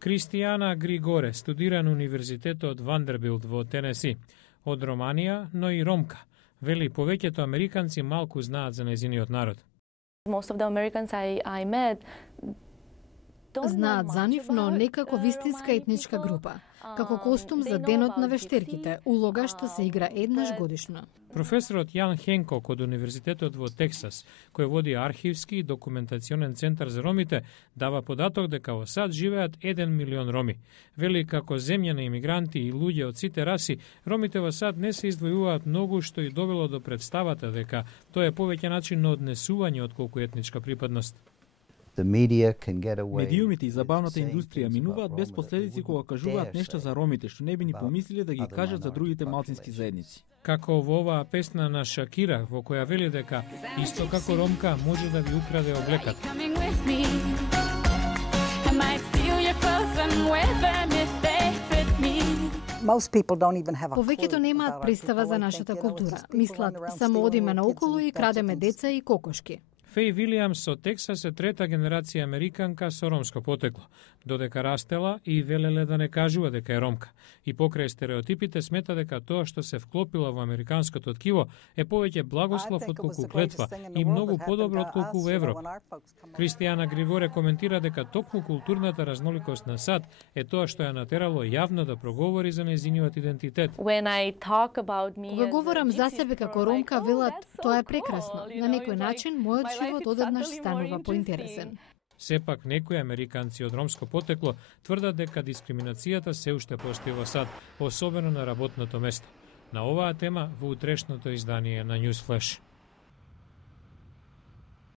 Кристијана Григоре студира на Универзитетот Вандербилт во Тенеси. Од Романија, но и ромка. Вели, повеќето американци малку знаат за нејзиниот народ. Знаат за нив, но не како вистинска етничка група, како костум за денот на вештерките, улога што се игра еднаш годишно. Професорот Јан Хенкок од Универзитетот во Тексас, кој води архивски и документационен центар за ромите, дава податок дека во САД живеат 1 милион роми. Вели, како земја на имигранти и луѓе од сите раси, ромите во САД не се издвојуваат многу, што и довело до представата дека тоа е повеќе начин на однесување отколку етничка припадност. Медиумите и забавната индустрија минуваат без последици кога кажуваат нешта за ромите што не би ни помислиле да ги кажат за другите малцински заедници. Како во оваа песна на Шакира, во која вели дека исто како ромка може да ви украде облекат. Повеќето немаат представа за нашата култура. Мислат, само одиме наоколу и крадеме деца и кокошки. Феј Вилијамс од Тексас е трета генерација американка со ромско потекло, додека растела и велеле да не кажува дека е ромка. И покрај стереотипите смета дека тоа што се вклопила во американското ткиво е повеќе благослов отколку клетва и многу подобро отколку во Европа. Кристијана Григоре коментира дека токму културната разноликост на САД е тоа што ја натерало јавно да проговори за нејзиниот идентитет. Кога говорам за себе како ромка, велат, тоа е прекрасно. На некој начин мојот живот одеднаш станува поинтересен. Сепак, некои американци од ромско потекло тврдат дека дискриминацијата се уште постои во САД, особено на работното место. На оваа тема во утрешното издание на Newsflash.